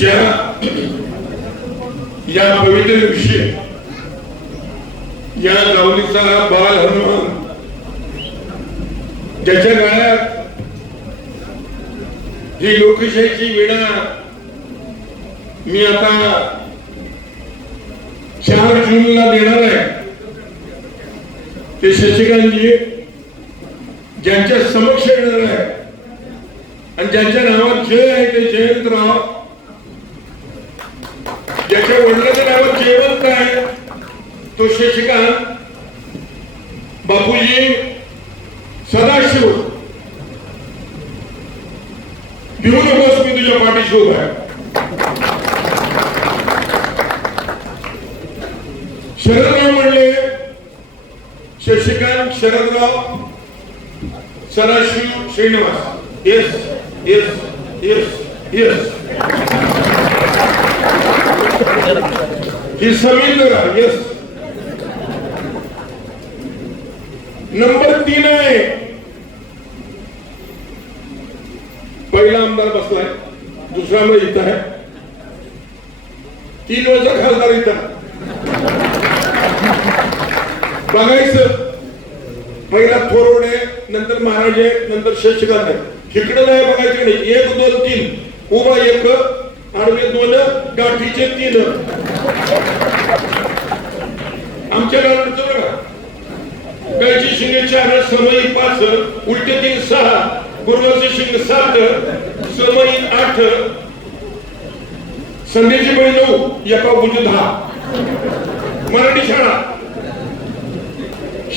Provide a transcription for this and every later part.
आजच्या या पवित्र दिवशी या गावलीचा बाल हनुमान ज्याच्या गाळ्यात ही लोकशाहीची विडा मी आता चार जूनला देणार आहे ते शशिकांतजी ज्यांच्या समक्ष येणार आहे आणि ज्यांच्या नावात जय आहे ते जयंतराव ज्याच्या वडिलांच्या नावात जेवण काय तो शशिकांत बापूजी सदाशिव. घेऊ नकोस मी तुझ्या पाठीशी उभा आहे. शरदराव म्हणले Shashikant Sharadrao Sadashiv Shrinivas. Yes yes yes yes ही समींद्र यस नंबर तीन आहे पहिला आमदार बसलाय दुसरा आमदार इथं आहे तीन वर्ष खासदार इथं बघायचं पहिला थोरवडे नंतर महाराजे नंतर शशिकांत आहे नाही बघायचं नाही एक दोन तीन. उभा एक आडवे दोन गाठीचे तीन. आमच्या गावाचं बघा. गायची शिंगे चार समयी पाच उलटे तीन सहा. गुरुवारचे शिंग सात समयी आठ. संध्याची बळी नऊ एका गुजू दहा. मराठी शाळा.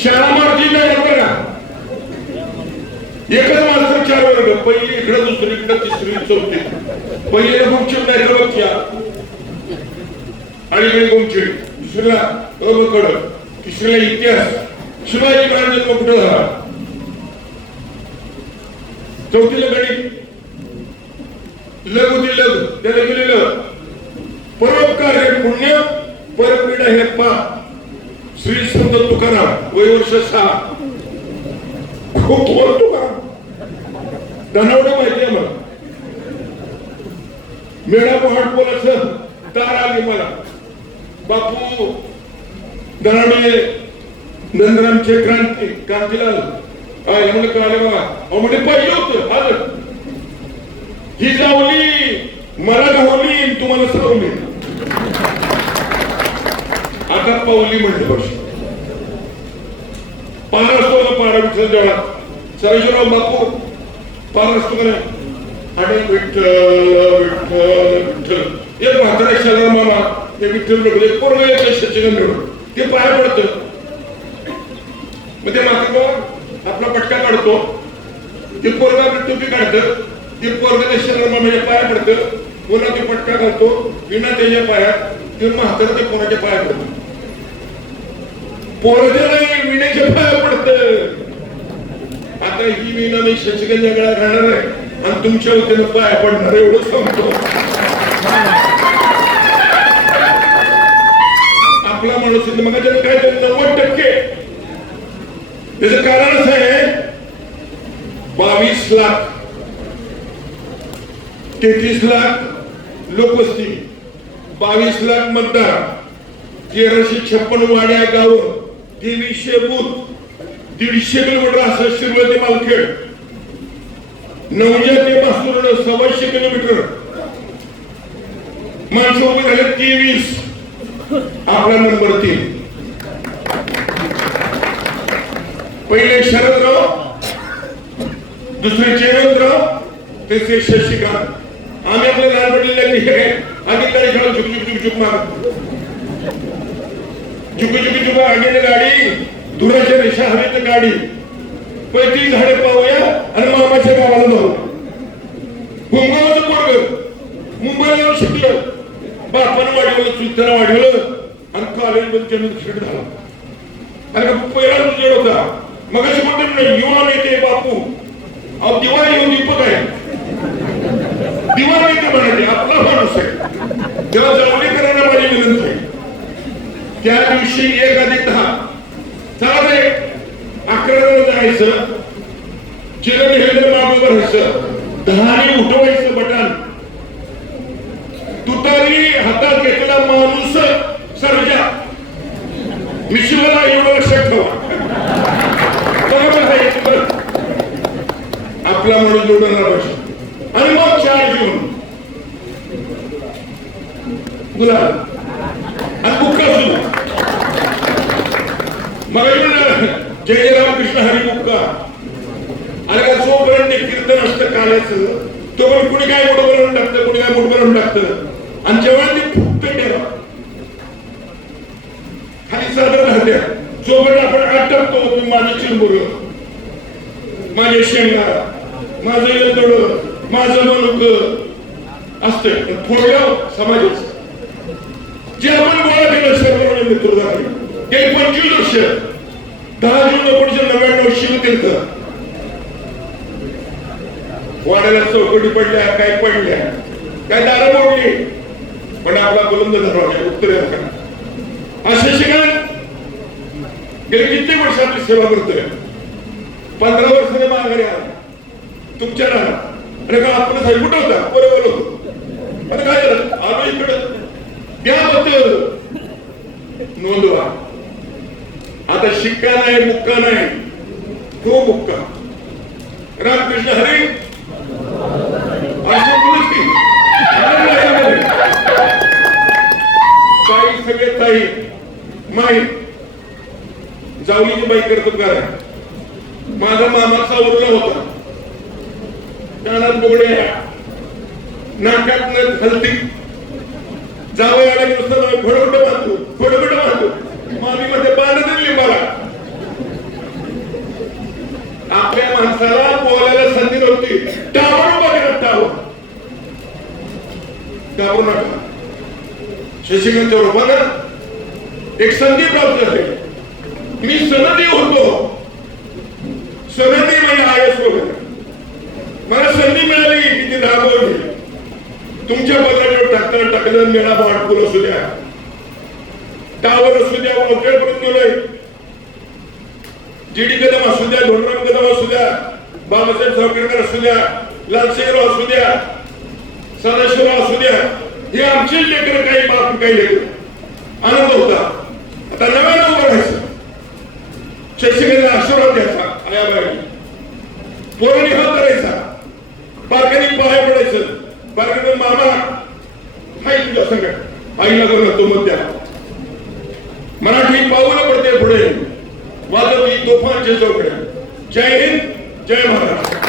शाळा मारती नाही बघा एकच माणसं चार वर्ग पहिली इकडं दुसरी इकडे तिसरी चौथी. पहिलीला गुमचिड नाही तर बघ आणि गुमचिड दुसरीला अबकड तिसरीला इतिहास. शिवाजी महाराज जन्म कुठं झाला चौथीला गणित. लग होती लग त्याला गेलेलं परोपकार हे पुण्य परपीडा हे पाप. श्री संत तुकाराम वय वर्ष सहा. खूप थोर तुकाराम. धनवडं माहिती आहे मला. मेळा पहाट बोलायचं तार आली मला. बापू धनाडे नंदरामचे क्रांती क्रांतीलाल हा म्हणलं कळाले बाबा. अहो म्हणजे पाहिजे होत आलं. ही जावली मला गावली तुम्हाला सावली आता पावली म्हणलं वर्ष पारा असतो ना पारा विठ्ठल देवळात सराजीराव बापू पारा असतो का आणि विठ्ठल विठ्ठल विठ्ठल. एक म्हातारा शेजार मामा ते विठ्ठल मिळवले पूर्ण एक सचिन मिळवलं ते पाया पडतं. मग ते म्हातारा आपला पटका काढतो. ते पोरगा टोपी काढतं. ते पोरग त्या शेजार मामाच्या पाया पडतं. पुन्हा ते पटका घालतो विना त्याच्या पायात ते म्हातारा ते पोराच्या पाया पडतं. पोरच्या नाही विण्याच्या पाया पडतं. आता ही विना मी शशिकांच्या गळा घालणार आहे. आणि तुमच्या वतीनं पाय पडणार एवढं सांगतो. आपला माणूस मग काय तर नव्वद टक्के. त्याचं कारण असं आहे बावीस लाख तेहतीस लाख लोकवस्ती बावीस लाख मतदार. तेराशे छप्पन वाड्या गाव. तेवीसशे बूथ. दीडशे किलोमीटर असं शिरवळ ते मालखेड नवजा ते मास्तुर्ण सव्वाशे किलोमीटर. माणसं उभे झाले तेवीस. आपला नंबर तीन. पहिले शरदराव दुसरे जयवंतराव तिसरे शशिकांत. आम्ही आपल्या लहानपणी हे आधी गाडी खेळून झुक झुक झुक झुक मार झुक झुक झुक आगीने गाडी. दुराच्या रेषा हवेत गाडी. पैकी झाडे पाहूया आणि मामाच्या गावाला जाऊ. भुंगावाचं पोरग. मुंबईला शिकलं बापानं वाढवलं चुलत्यानं वाढवलं आणि कॉलेजमध्ये त्यांना झाला. अरे का पहिला उजेड होता. मग अशी म्हणते युवा नेते बापू. अहो दिवाळी येऊन दीपक आहे. दिवाळी नेते म्हणाले आपला माणूस आहे तेव्हा जावडेकरांना माझी विनंती आहे. त्या दिवशी एक अधिक दहा करायचं जायचं चिरण हे मागं भरायचं दहाने उठवायचं बटन. तुतारी हातात घेतला माणूस सर्जा. मिशिवाला एवढं लक्षात ठेवा. बरोबर आहे आपला म्हणून जोडणार पाहिजे आणि मग चार घेऊन. बोला आणि बुक्का सुद्धा मग जय कृष्ण हरी मुक्का. आणि का जोपर्यंत ते कीर्तन असतं काल्याचं तोपर्यंत कुणी काय मोठं बनवून टाकतं कुणी काय मोठं बनवून टाकतं? आणि जेव्हा ते फुकत ठेवा खाली साधन राहते जोपर्यंत आपण आटकतो तुम्ही माझे चिंबुर माझे शेंगा माझं येलदड माझं मनुक असतं. फोडलं समाजाचं. जे आपण गोळा केलं सर्व मित्र झाले. गेली पंचवीस वर्ष दहा जून एकोणीशे नव्याण्णव शिवतीर्थ. वाड्याला चौकटी पडल्या काय पडल्या? काय दारं मोडली? पण आपला बुलंद धरवाजा उत्तर असे शिकण गेले कित्येक वर्ष आपली सेवा करतोय? पंधरा वर्षाने माघारी आला. तुमच्या राहणार अरे का आपण साहेब कुठं होता? बरोबर होतो. अरे काय झालं? आलो इकडं. द्या मत नोंदवा. आता शिक्का नाही मुक्का नाही. तो मुक्का. रामकृष्ण हरी. ताई सगळे ताई माई. जावलीची बाई करतो काय माझा मामा उरला होता. कानात बोगडे नाकात हलती. जावं याला नुसतं फडफड बांधतो फडफड बांधतो मामी मध्ये बांधत लिंबाला आपल्या माणसाला बोलायला संधी नव्हती. टावर उभा करत टावर घाबरू नका. शशिकांतच्या रूपानं एक संधी प्राप्त झाली. मी सनदी होतो. सनदी म्हणजे आय एस वगैरे मला संधी मिळाली की ती राबवली तुमच्या पत्रावर टाकता टाकलं मेळा भाडपूर असू द्या. टावर असू द्या वॉकेट करून गेलोय. जीडी कदम असू द्या धोंडराम कदम असू द्या बाबासाहेब सावकेरकर असू द्या लालसेगराव असू द्या सदाशिवराव असू द्या हे आमचे लेकर काही बाप काही लेकर. आनंद होता. आता नव्यानं उभं राहायचं शशिकांना आशीर्वाद द्यायचा. आयाबाई पोरणी हा करायचा. बारकाने पाय पडायचं. बारकाने मामा हाय तुझ्या संकट आईला करून तो मत द्या मराठी पाऊल पडते पुढे. वाजवी तोफांचे चौकड्या जय हिंद जय महाराष्ट्र